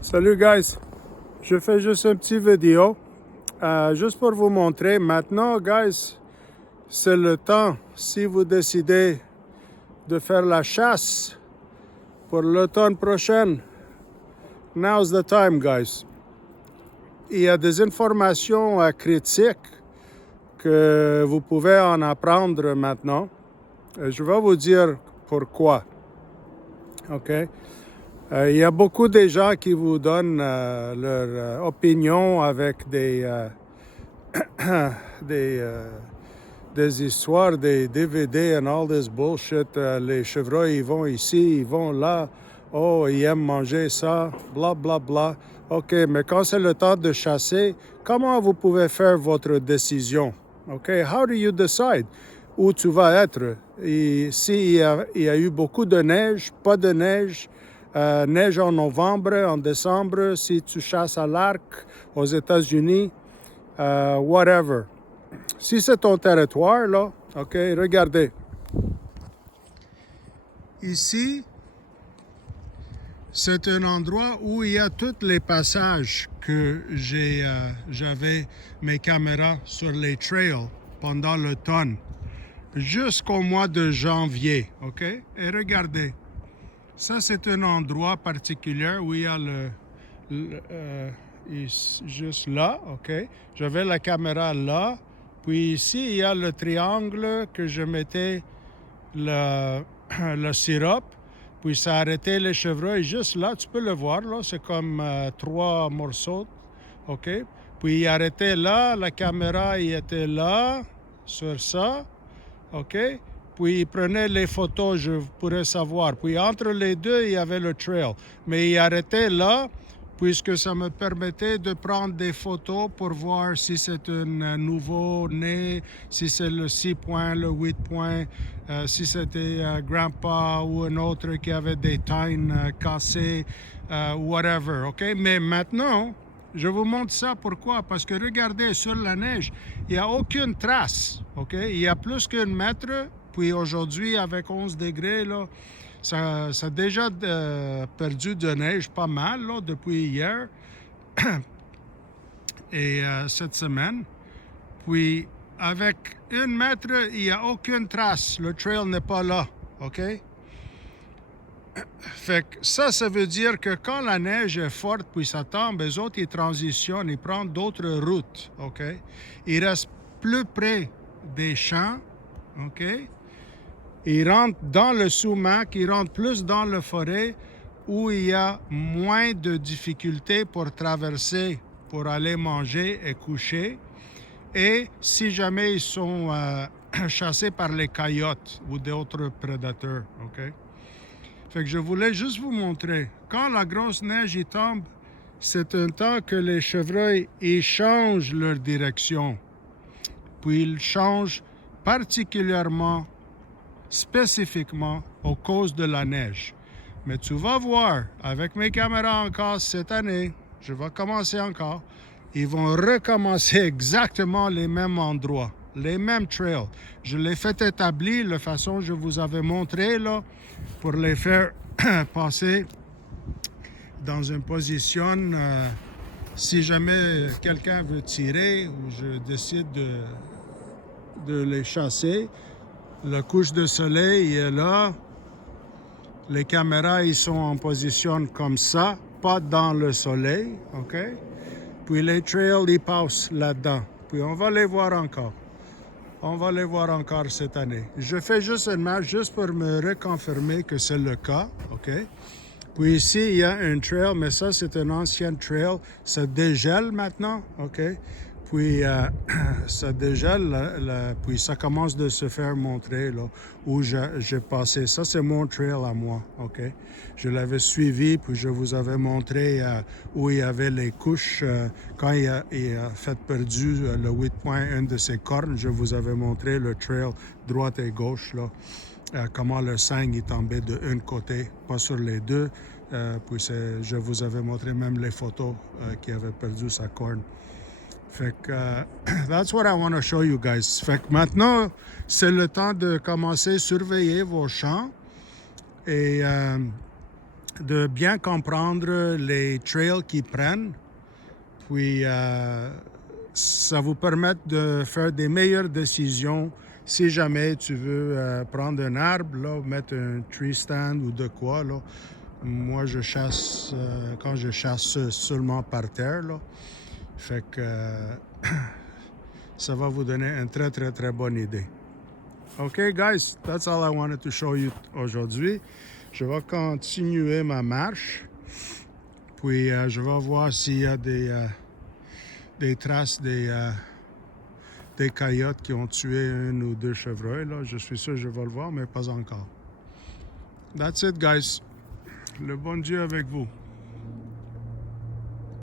Salut guys, je fais juste une petite vidéo, juste pour vous montrer. Maintenant guys, c'est le temps, si vous décidez de faire la chasse pour l'automne prochain, now's the time guys. Il y a des informations critiques que vous pouvez en apprendre maintenant. Je vais vous dire pourquoi. OK? Il y a beaucoup de gens qui vous donnent leur opinion avec des histoires, des DVD and all this bullshit. Les chevreuils, ils vont ici, ils vont là. Oh, ils aiment manger ça, bla bla bla. OK, mais quand c'est le temps de chasser, comment vous pouvez faire votre décision? OK, how do you decide où tu vas être? Et s'il y a eu beaucoup de neige, pas de neige, neige en novembre, en décembre, si tu chasses à l'arc aux États-Unis, whatever. Si c'est ton territoire, là, OK, regardez. Ici, c'est un endroit où il y a tous les passages que j'avais mes caméras sur les trails pendant l'automne, jusqu'au mois de janvier, OK? Et regardez, ça c'est un endroit particulier où il y a juste là, OK? J'avais la caméra là, puis ici il y a le triangle que je mettais le sirop, puis ça arrêtait les chevreuils juste là, tu peux le voir, là, c'est comme 3 morceaux, OK? Puis il arrêtait là, la caméra il était là, sur ça, OK? Puis il prenait les photos, je pourrais savoir. Puis entre les deux, il y avait le trail. Mais il arrêtait là, puisque ça me permettait de prendre des photos pour voir si c'est un nouveau-né, si c'est le 6 points, le 8 points, si c'était Grandpa ou un autre qui avait des tines cassées, whatever, OK? Mais maintenant, je vous montre ça pourquoi? Parce que regardez, sur la neige, il n'y a aucune trace, OK? Il y a plus qu'un mètre, puis aujourd'hui, avec 11 degrés, là, ça a déjà perdu de neige pas mal là, depuis hier et cette semaine. Puis avec 1 mètre, il n'y a aucune trace. Le trail n'est pas là, OK? Fait que ça veut dire que quand la neige est forte puis ça tombe, les autres, ils transitionnent, ils prennent d'autres routes, OK? Ils restent plus près des champs, OK? Ils rentrent dans le sumac, ils rentrent plus dans la forêt où il y a moins de difficultés pour traverser, pour aller manger et coucher. Et si jamais ils sont chassés par les coyotes ou d'autres prédateurs, OK? Fait que je voulais juste vous montrer. Quand la grosse neige y tombe, c'est un temps que les chevreuils ils changent leur direction. Puis ils changent particulièrement, spécifiquement, à cause de la neige. Mais tu vas voir, avec mes caméras encore cette année, je vais commencer encore, ils vont recommencer exactement les mêmes endroits, les mêmes trails. Je les fait établir de la façon que je vous avais montré là, pour les faire passer dans une position, si jamais quelqu'un veut tirer ou je décide de les chasser, la couche de soleil est là, les caméras ils sont en position comme ça, pas dans le soleil, OK? Puis les trails ils passent là-dedans, puis on va les voir encore. On va les voir encore cette année. Je fais juste une marche juste pour me reconfirmer que c'est le cas, OK? Puis ici, il y a un trail, mais ça, c'est un ancien trail. Ça dégèle maintenant, OK? Puis ça dégèle, puis ça commence de se faire montrer là, où j'ai passé. Ça, c'est mon trail à moi, OK? Je l'avais suivi, puis je vous avais montré où il y avait les couches. Quand il a fait perdu le 8 points, une de ses cornes, je vous avais montré le trail droite et gauche, là. Comment le sang est tombé d'un côté, pas sur les deux. Puis je vous avais montré même les photos qui avaient perdu sa corne. Fait que that's what I want to show you guys. Fait que maintenant, c'est le temps de commencer à surveiller vos champs et de bien comprendre les trails qu'ils prennent. Puis, ça vous permet de faire des meilleures décisions si jamais tu veux prendre un arbre, là, mettre un tree stand ou de quoi. Là. Moi, je chasse, quand je chasse seulement par terre, là. Fait que ça va vous donner une très, très, très bonne idée. OK, guys, that's all I wanted to show you aujourd'hui. Je vais continuer ma marche. Puis, je vais voir s'il y a des traces des coyotes qui ont tué un ou deux chevreuils. Là. Je suis sûr que je vais le voir, mais pas encore. That's it, guys. Le bon Dieu avec vous.